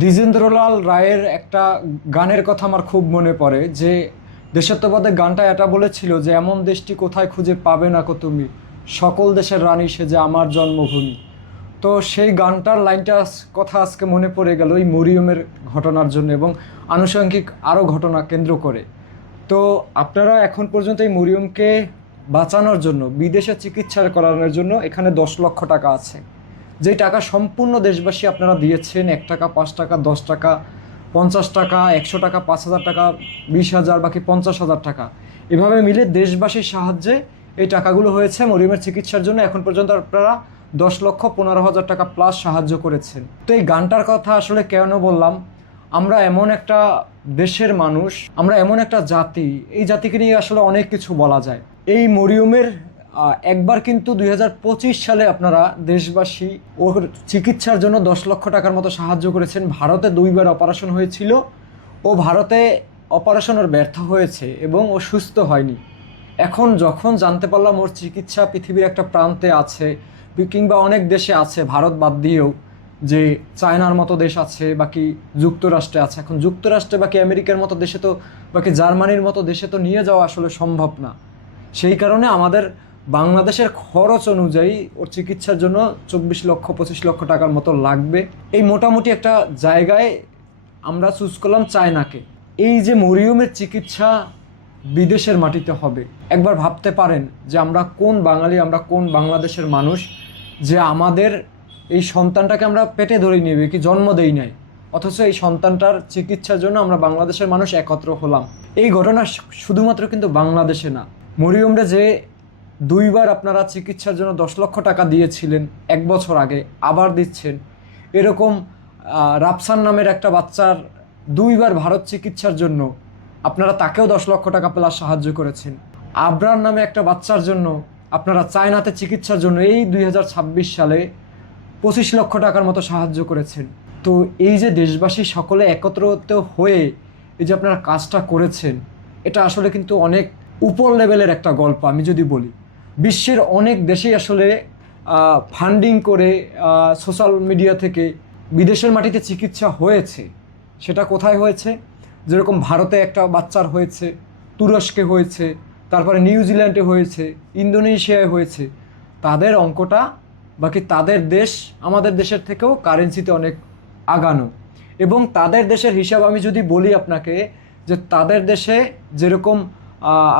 দ্বিজেন্দ্রলাল রায়ের একটা গানের কথা আমার খুব মনে পড়ে যে দেশাত্মবোধে গানটা এটা বলেছিল যে এমন দেশটি কোথায় খুঁজে পাবে না কো তুমি, সকল দেশের রানী সে যে আমার জন্মভূমি। তো সেই গানটার কথা আজকে মনে পড়ে গেল এই মরিয়মের ঘটনার জন্য এবং আনুষঙ্গিক আরও ঘটনা কেন্দ্র করে। তো আপনারা এখন পর্যন্ত এই মরিয়মকে বাঁচানোর জন্য বিদেশে চিকিৎসা করানোর জন্য এখানে 10 লক্ষ টাকা আছে, যেই টাকা সম্পূর্ণ দেশবাসী আপনারা দিয়েছেন। 1 টাকা, 5 টাকা, 10 টাকা, 50 টাকা, 100 টাকা, 5,000 টাকা, 20,000, বাকি 50,000 টাকা, এভাবে মিলে দেশবাসীর সাহায্যে এই টাকাগুলো হয়েছে মরিয়মের চিকিৎসার জন্য। এখন পর্যন্ত আপনারা 10,15,000 টাকা প্লাস সাহায্য করেছেন। তো এই গানটার কথা আসলে কেন বললাম, আমরা এমন একটা দেশের মানুষ, আমরা এমন একটা জাতি, এই জাতিকে নিয়ে আসলে অনেক কিছু বলা যায়। এই মরিয়মের একবার কিন্তু 2025 সালে আপনারা দেশবাসী ওর চিকিৎসার জন্য 10 লক্ষ টাকার মতো সাহায্য করেছেন। ভারতে 2বার অপারেশন হয়েছিল, ও ভারতে অপারেশনের ব্যর্থ হয়েছে এবং ও সুস্থ হয়নি। এখন যখন জানতে পারলাম ওর চিকিৎসা পৃথিবীর একটা প্রান্তে আছে, কিংবা অনেক দেশে আছে ভারত বাদ দিয়েও, যে চায়নার মতো দেশ আছে, বাকি যুক্তরাষ্ট্রে আছে। এখন যুক্তরাষ্ট্রে বাকি আমেরিকার মতো দেশে তো, বাকি জার্মানির মতো দেশে তো নিয়ে যাওয়া আসলে সম্ভব না। সেই কারণে আমাদের বাংলাদেশের খরচ অনুযায়ী ওর চিকিৎসার জন্য 24 লক্ষ 25 লক্ষ টাকার মতো লাগবে। এই মোটামুটি একটা জায়গায় আমরা চুজ করলাম চায়নাকে। এই যে মরিয়মের চিকিৎসা বিদেশের মাটিতে হবে, একবার ভাবতে পারেন যে আমরা কোন বাঙালি, আমরা কোন বাংলাদেশের মানুষ, যে আমাদের এই সন্তানটাকে আমরা পেটে ধরে নেবে কি জন্ম দেই নাই, অথচ এই সন্তানটার চিকিৎসার জন্য আমরা বাংলাদেশের মানুষ একত্র হলাম। এই ঘটনা শুধুমাত্র কিন্তু বাংলাদেশে না, মরিয়মরে যে 2বার আপনারা চিকিৎসার জন্য 10 লক্ষ টাকা দিয়েছিলেন 1 বছর আগে, আবার দিচ্ছেন। এরকম রাফসান নামের একটা বাচ্চার 2বার ভারত চিকিৎসার জন্য আপনারা তাকেও 10 লক্ষ টাকা প্লাস সাহায্য করেছেন। আবরার নামে একটা বাচ্চার জন্য আপনারা চায়নাতে চিকিৎসার জন্য এই 2026 সালে 25 লক্ষ টাকার মতো সাহায্য করেছেন। তো এই যে দেশবাসী সকলে একত্রিত হয়ে এই যে আপনারা কাজটা করেছেন, এটা আসলে কিন্তু অনেক উপর লেভেলের একটা গল্প। আমি যদি বলি, বিশ্বের অনেক দেশেই আসলে ফান্ডিং করে সোশ্যাল মিডিয়া থেকে বিদেশের মাটিতে চিকিৎসা হয়েছে। সেটা কোথায় হয়েছে? যেরকম ভারতে একটা বাচ্চার হয়েছে, তুরস্কে হয়েছে, তারপরে নিউজিল্যান্ডে হয়েছে, ইন্দোনেশিয়ায় হয়েছে। তাদের অঙ্কটা, বাকি তাদের দেশ আমাদের দেশের থেকেও কারেন্সিতে অনেক আগানো। এবং তাদের দেশের হিসাব আমি যদি বলি আপনাকে, যে তাদের দেশে যেরকম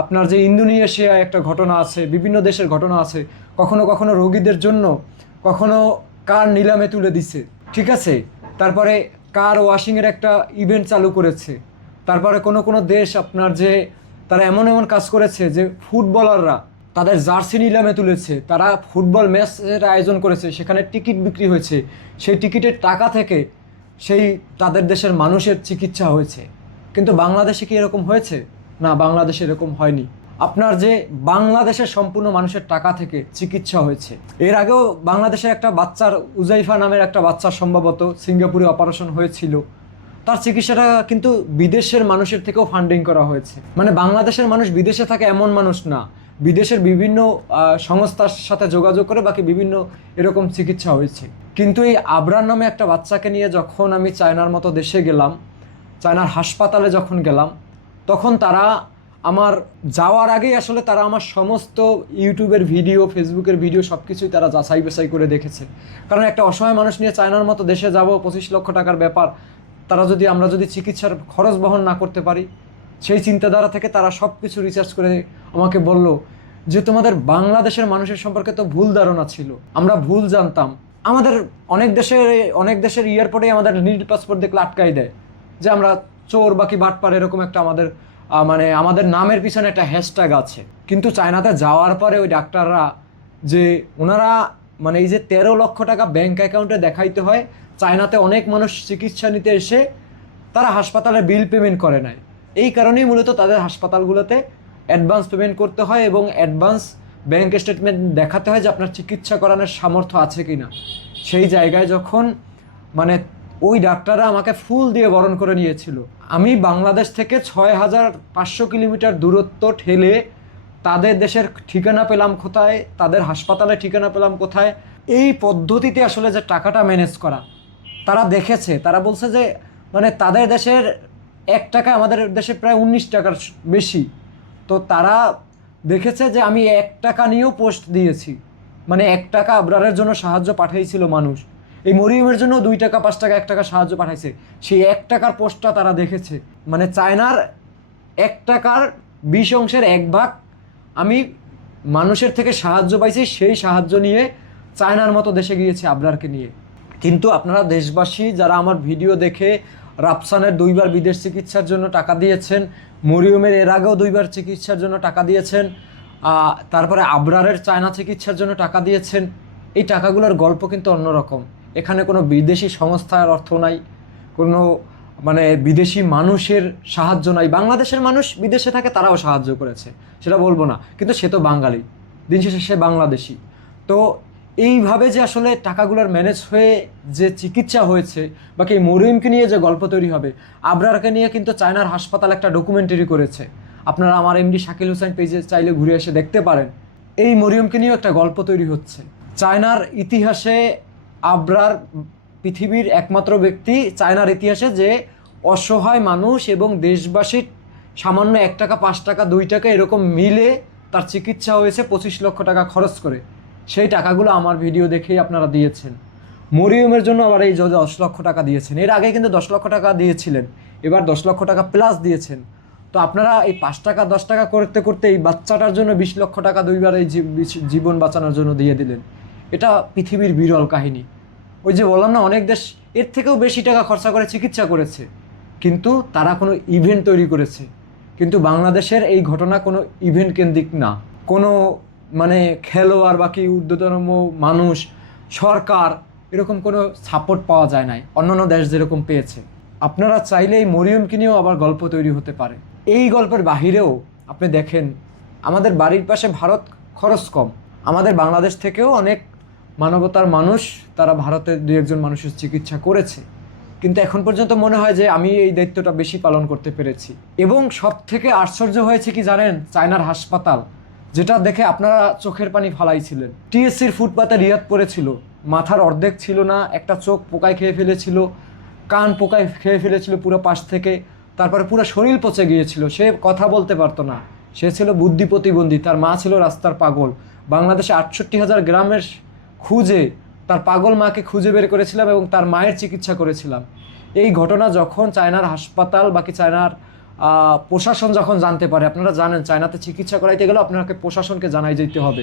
আপনার যে ইন্দোনেশিয়ায় একটা ঘটনা আছে, বিভিন্ন দেশের ঘটনা আছে, কখনো কখনো রোগীদের জন্য কখনো কার নিলামে তুলে দিছে, ঠিক আছে, তারপরে কার ওয়াশিংয়ের একটা ইভেন্ট চালু করেছে। তারপরে কোনো কোনো দেশ আপনার যে তারা এমন এমন কাজ করেছে যে ফুটবলাররা তাদের জার্সি নিলামে তুলেছে, তারা ফুটবল ম্যাচের আয়োজন করেছে, সেখানে টিকিট বিক্রি হয়েছে, সেই টিকিটের টাকা থেকে সেই তাদের দেশের মানুষের চিকিৎসা হয়েছে। কিন্তু বাংলাদেশে কি এরকম হয়েছে? না, বাংলাদেশে এরকম হয়নি। আপনার যে বাংলাদেশের সম্পূর্ণ মানুষের টাকা থেকে চিকিৎসা হয়েছে। এর আগেও বাংলাদেশের একটা বাচ্চার, উজাইফা নামের একটা বাচ্চার সম্ভবত সিঙ্গাপুরে অপারেশন হয়েছিল, তার চিকিৎসাটা কিন্তু বিদেশের মানুষের থেকেও ফান্ডিং করা হয়েছে। মানে বাংলাদেশের মানুষ বিদেশে থাকে এমন মানুষ না, বিদেশের বিভিন্ন সংস্থার সাথে যোগাযোগ করে বাকি বিভিন্ন এরকম চিকিৎসা হয়েছে। কিন্তু এই আবরার নামে একটা বাচ্চাকে নিয়ে যখন আমি চায়নার মতো দেশে গেলাম, চায়নার হাসপাতালে যখন গেলাম, তখন তারা আমার যাওয়ার আগেই আসলে তারা আমার সমস্ত ইউটিউবের ভিডিও, ফেসবুকের ভিডিও সব কিছুই তারা যাচাই বাছাই করে দেখেছে। কারণ একটা অসহায় মানুষ নিয়ে চায়নার মতো দেশে যাব, 25 লক্ষ টাকার ব্যাপার, আমরা যদি চিকিৎসার খরচ বহন না করতে পারি, সেই চিন্তাধারা থেকে তারা সব কিছু রিসার্চ করে আমাকে বলল যে তোমাদের বাংলাদেশের মানুষের সম্পর্কে তো ভুল ধারণা ছিল, আমরা ভুল জানতাম। আমাদের অনেক দেশের এয়ারপোর্টে আমাদের নীল পাসপোর্ট দেখলে আটকাই দেয় যে আমরা চোর বাকি বাটপার, এরকম একটা আমাদের মানে আমাদের নামের পিছনে একটা হ্যাশট্যাগ আছে। কিন্তু চায়নাতে যাওয়ার পরে ওই ডাক্তাররা যে ওনারা মানে এই যে 13 লক্ষ টাকা ব্যাংক অ্যাকাউন্টে দেখাইতে হয়, চায়নাতে অনেক মানুষ চিকিৎসা নিতে এসে তারা হাসপাতালে বিল পেমেন্ট করে নাই। এই কারণেই মূলত তাদের হাসপাতালগুলোতে অ্যাডভান্স পেমেন্ট করতে হয় এবং অ্যাডভান্স ব্যাংক স্টেটমেন্ট দেখাতে হয় যে আপনার চিকিৎসা করানোর সামর্থ্য আছে কি না। সেই জায়গায় যখন মানে ওই ডাক্তাররা আমাকে ফুল দিয়ে বরণ করে নিয়েছিল, আমি বাংলাদেশ থেকে 6,500 কিলোমিটার দূরত্ব ঠেলে তাদের দেশের ঠিকানা পেলাম কোথায়, তাদের হাসপাতালে ঠিকানা পেলাম কোথায়। এই পদ্ধতিতে আসলে যে টাকাটা ম্যানেজ করা, তারা দেখেছে, তারা বলছে যে মানে তাদের দেশের 1 টাকা আমাদের দেশে প্রায় 19 টাকার বেশি। তো তারা দেখেছে যে আমি 1 টাকা নিয়েও পোস্ট দিয়েছি, মানে 1 টাকা আবরারের জন্য সাহায্য পাঠিয়েছিল মানুষ, এই মরিয়মের জন্য 2 টাকা 5 টাকা 1 টাকা সাহায্য পাঠাইছে, সেই 1 টাকার পোস্টটা তারা দেখেছে। মানে চায়নার 1 টাকার 20 অংশের 1 ভাগ আমি মানুষের থেকে সাহায্য পাইছি, সেই সাহায্য নিয়ে চায়নার মতো দেশে গিয়েছি আবরারকে নিয়ে। কিন্তু আপনারা দেশবাসী যারা আমার ভিডিও দেখে রাফসানের 2বার বিদেশ চিকিৎসার জন্য টাকা দিয়েছেন, মরিয়মের এর আগেও 2বার চিকিৎসার জন্য টাকা দিয়েছেন, তারপরে আবরারের চায়না চিকিৎসার জন্য টাকা দিয়েছেন, এই টাকাগুলোর গল্প কিন্তু অন্যরকম। এখানে কোনো বিদেশি সংস্থার অর্থ নাই, কোনো মানে বিদেশি মানুষের সাহায্য নাই। বাংলাদেশের মানুষ বিদেশে থাকে, তারাও সাহায্য করেছে, সেটা বলবো না, কিন্তু সে তো বাঙালি, দিন শেষে সে বাংলাদেশি। তো এইভাবে যে আসলে টাকাগুলোর ম্যানেজ হয়ে যে চিকিৎসা হয়েছে, বাকি মরিয়মকে নিয়ে যে গল্প তৈরি হবে, আবরারকে নিয়ে কিন্তু চায়নার হাসপাতাল একটা ডকুমেন্টারি করেছে, আপনারা আমার এমডি শাকিল হোসেন পেজে চাইলে ঘুরে এসে দেখতে পারেন। এই মরিয়মকে নিয়েও একটা গল্প তৈরি হচ্ছে। চায়নার ইতিহাসে আবরার পৃথিবীর একমাত্র ব্যক্তি চায়নার ইতিহাসে যে অসহায় মানুষ এবং দেশবাসীর সামান্য 1 টাকা 5 টাকা 2 টাকা এরকম মিলে তার চিকিৎসা হয়েছে 25 লক্ষ টাকা খরচ করে। সেই টাকাগুলো আমার ভিডিও দেখেই আপনারা দিয়েছেন। মরিয়মের জন্য আবার এই 10 লক্ষ টাকা দিয়েছেন, এর আগে কিন্তু 10 লক্ষ টাকা দিয়েছিলেন, এবার 10 লক্ষ টাকা প্লাস দিয়েছেন। তো আপনারা এই 5 টাকা 10 টাকা করতে করতে এই বাচ্চাটার জন্য 20 লক্ষ টাকা 2বার এই জীবন বাঁচানোর জন্য দিয়ে দিলেন। এটা পৃথিবীর বিরল কাহিনী। ওই যে বললাম না, অনেক দেশ এর থেকেও বেশি টাকা খরচা করে চিকিৎসা করেছে, কিন্তু তারা কোনো ইভেন্ট তৈরি করেছে। কিন্তু বাংলাদেশের এই ঘটনা কোনো ইভেন্ট কেন্দ্রিক না, কোনো মানে খেলোয়াড় বাকি ঊর্ধ্বতন মানুষ, সরকার, এরকম কোনো সাপোর্ট পাওয়া যায় নাই অন্যান্য দেশ যেরকম পেয়েছে। আপনারা চাইলে এই মরিয়মকে নিয়েও আবার গল্প তৈরি হতে পারে। এই গল্পের বাহিরেও আপনি দেখেন, আমাদের বাড়ির পাশে ভারত, খরচ কম, আমাদের বাংলাদেশ থেকেও অনেক মানবতার মানুষ তারা ভারতের 2-1 জন মানুষের চিকিৎসা করেছে। কিন্তু এখন পর্যন্ত মনে হয় যে আমি এই দায়িত্বটা বেশি পালন করতে পেরেছি। এবং সব থেকে আশ্চর্য হয়েছে কি জানেন, চায়নার হাসপাতাল, যেটা দেখে আপনারা চোখের পানি ফালাইছিলেন। টিএসসির ফুটপাতে রিয়াদ পড়েছিল, মাথার অর্ধেক ছিল না, একটা চোখ পোকায় খেয়ে ফেলেছিল, কান পোকায় খেয়ে ফেলেছিল পুরো পাশ থেকে, তারপরে পুরো শরীর পচে গিয়েছিল, সে কথা বলতে পারতো না, সে ছিল বুদ্ধি প্রতিবন্ধী, তার মা ছিল রাস্তার পাগল। বাংলাদেশে 68,000 গ্রামের খুঁজে তার পাগল মাকে খুঁজে বের করেছিলাম এবং তার মায়ের চিকিৎসা করেছিলাম। এই ঘটনা যখন চায়নার হাসপাতাল বাকি চায়নার প্রশাসন যখন জানতে পারে, আপনারা জানেন চায়নাতে চিকিৎসা করাইতে গেলে আপনাকে প্রশাসনকে জানাই যেতে হবে,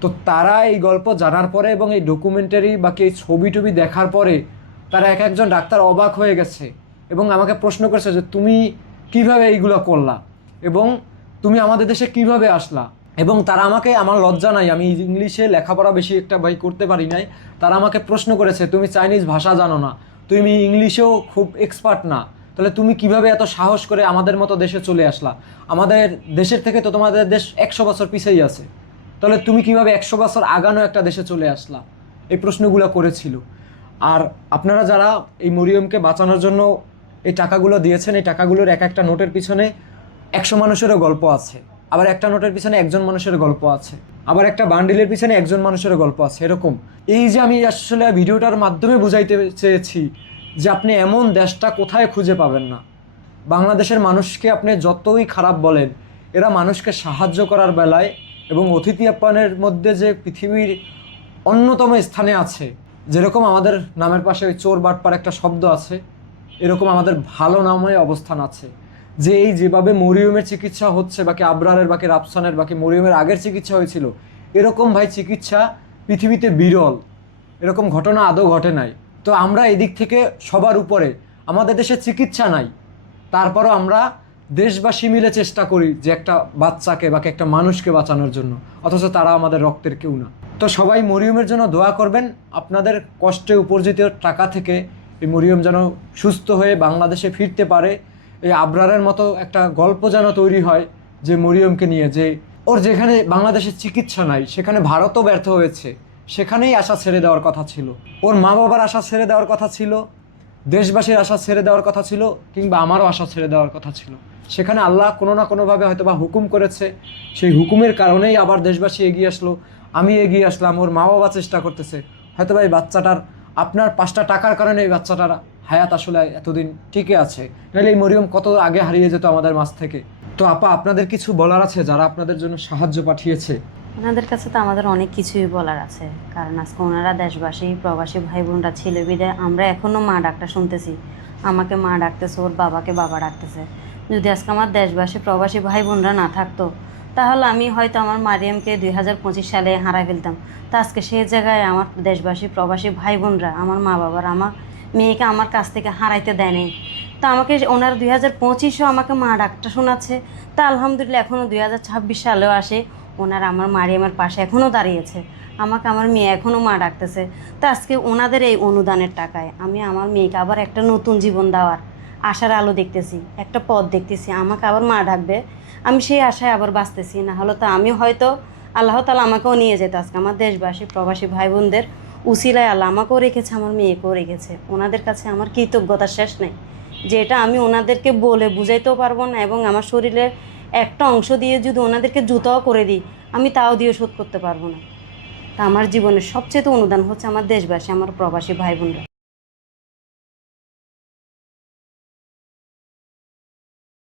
তো তারা এই গল্প জানার পরে এবং এই ডকুমেন্টারি বাকি এই ছবি টবি দেখার পরে তারা এক একজন ডাক্তার অবাক হয়ে গেছে এবং আমাকে প্রশ্ন করেছে যে তুমি কিভাবে এইগুলো করলা এবং তুমি আমাদের দেশে কিভাবে আসলা। এবং তারা আমাকে, আমার লজ্জা নাই, আমি ইংলিশে লেখাপড়া বেশি একটা ভাই করতে পারি নাই, তারা আমাকে প্রশ্ন করেছে তুমি চাইনিজ ভাষা জানো না, তুমি ইংলিশেও খুব এক্সপার্ট না, তাহলে তুমি কিভাবে এত সাহস করে আমাদের মতো দেশে চলে আসলা, আমাদের দেশের থেকে তো তোমাদের দেশ 100 বছর পিছিয়েই আছে, তাহলে তুমি কিভাবে 100 বছর আগানো একটা দেশে চলে আসলা, এই প্রশ্নগুলো করেছিল। আর আপনারা যারা এই মরিয়মকে বাঁচানোর জন্য এই টাকাগুলো দিয়েছেন, এই টাকাগুলোর এক একটা নোটের পিছনে 100 মানুষেরও গল্প আছে, আবার একটা নোটের পিছনে 1 জন মানুষের গল্প আছে, আবার একটা বান্ডিলের পিছনে 1 জন মানুষের গল্প আছে, এরকম। এই যে আমি আসলে ভিডিওটার মাধ্যমে বুঝাইতে চেয়েছি যে আপনি এমন দেশটা কোথায় খুঁজে পাবেন না। বাংলাদেশের মানুষকে আপনি যতই খারাপ বলেন, এরা মানুষকে সাহায্য করার বেলায় এবং অতিথি আপ্যায়নের মধ্যে যে পৃথিবীর অন্যতম স্থানে আছে, যেরকম আমাদের নামের পাশে ওই চোর বাটপার একটা শব্দ আছে, এরকম আমাদের ভালো নামে অবস্থান আছে। যে এই যেভাবে মরিয়মের চিকিৎসা হচ্ছে, বাকি আবরারের বাকি রাফসানের বাকি মরিয়মের আগের চিকিৎসা হয়েছিল, এরকম ভাই চিকিৎসা পৃথিবীতে বিরল, এরকম ঘটনা আদৌ ঘটে নাই। তো আমরা এদিক থেকে সবার উপরে, আমাদের দেশে চিকিৎসা নাই, তারপরও আমরা দেশবাসী মিলে চেষ্টা করি যে একটা বাচ্চাকে বাকি একটা মানুষকে বাঁচানোর জন্য, অথচ তারা আমাদের রক্তের কেউ না। তো সবাই মরিয়মের জন্য দোয়া করবেন, আপনাদের কষ্টে উপার্জিত টাকা থেকে এই মরিয়ম যেন সুস্থ হয়ে বাংলাদেশে ফিরতে পারে, এই আবরারের মতো একটা গল্প যেন তৈরি হয় যে মরিয়মকে নিয়ে, যে ওর যেখানে বাংলাদেশের চিকিৎসা নাই সেখানে ভারতও ব্যর্থ হয়েছে, সেখানেই আশা ছেড়ে দেওয়ার কথা ছিল, ওর মা বাবার আশা ছেড়ে দেওয়ার কথা ছিল, দেশবাসীর আশা ছেড়ে দেওয়ার কথা ছিল, কিংবা আমারও আশা ছেড়ে দেওয়ার কথা ছিল। সেখানে আল্লাহ কোনো না কোনোভাবে হয়তো বা হুকুম করেছে, সেই হুকুমের কারণেই আবার দেশবাসী এগিয়ে আসলো, আমি এগিয়ে আসলাম, ওর মা বাবা চেষ্টা করতেছে, হয়তো বা এই বাচ্চাটার আপনার 5টা টাকার কারণে এই বাচ্চাটার হায়াত আসলে এতদিন টিকে আছে, নাহলে এই মরিয়ম কত আগে হারিয়ে যেত আমাদের মাঝ থেকে। তো আপা, আপনাদের কিছু বলার আছে যারা আপনাদের জন্য সাহায্য পাঠিয়েছে? ওনাদের কাছে তো আমাদের অনেক কিছুই বলার আছে, কারণ আজকে ওনারা দেশবাসী প্রবাসী ভাই বোনরা ছিল বিদায় আমরা এখনও মা ডাকটা শুনতেছি। আমাকে মা ডাকতেছে, ওর বাবাকে বাবা ডাকতেছে। যদি আজকে আমার দেশবাসী প্রবাসী ভাই বোনরা না থাকতো, তাহলে আমি হয়তো আমার মারিয়ামকে 2025 সালে হারাই ফেলতাম। তা আজকে সেই জায়গায় আমার দেশবাসী প্রবাসী ভাই বোনরা, আমার মা বাবার আমার মেয়েকে আমার কাছ থেকে হারাইতে দেয়নি। তা আমাকে ওনার 2025-ও আমাকে মা ডাকটা শোনাচ্ছে। তা আলহামদুলিল্লাহ এখনও 2026 সালেও আসে ওনারা আমার মারিয়ামের পাশে এখনও দাঁড়িয়েছে, আমাকে আমার মেয়ে এখনও মা ডাকতেছে। তা আজকে ওনাদের এই অনুদানের টাকায় আমি আমার মেয়েকে আবার একটা নতুন জীবন দেওয়ার আশার আলো দেখতেছি, একটা পথ দেখতেছি, আমাকে আবার মা ডাকবে, আমি সেই আশায় আবার বাঁচতেছি। না হলে তো আমি হয়তো আল্লাহ তাআলা আমাকেও নিয়ে যেত। আজকে আমার দেশবাসী প্রবাসী ভাই বোনদের উসিলায় আল্লাহ আমাকেও রেখেছে, আমার মেয়েকেও রেখেছে। ওনাদের কাছে আমার কৃতজ্ঞতার শেষ নেই, যেটা আমি ওনাদেরকে বলে বুঝাইতেও পারবো না, এবং আমার শরীরের একটা অংশ দিয়ে যদি ওনাদেরকে জুতাও করে দিই আমি তাও দিয়ে শোধ করতে পারবো না। তা আমার জীবনের সবচেয়ে অনুদান হচ্ছে আমার দেশবাসী, আমার প্রবাসী ভাই বোনরা।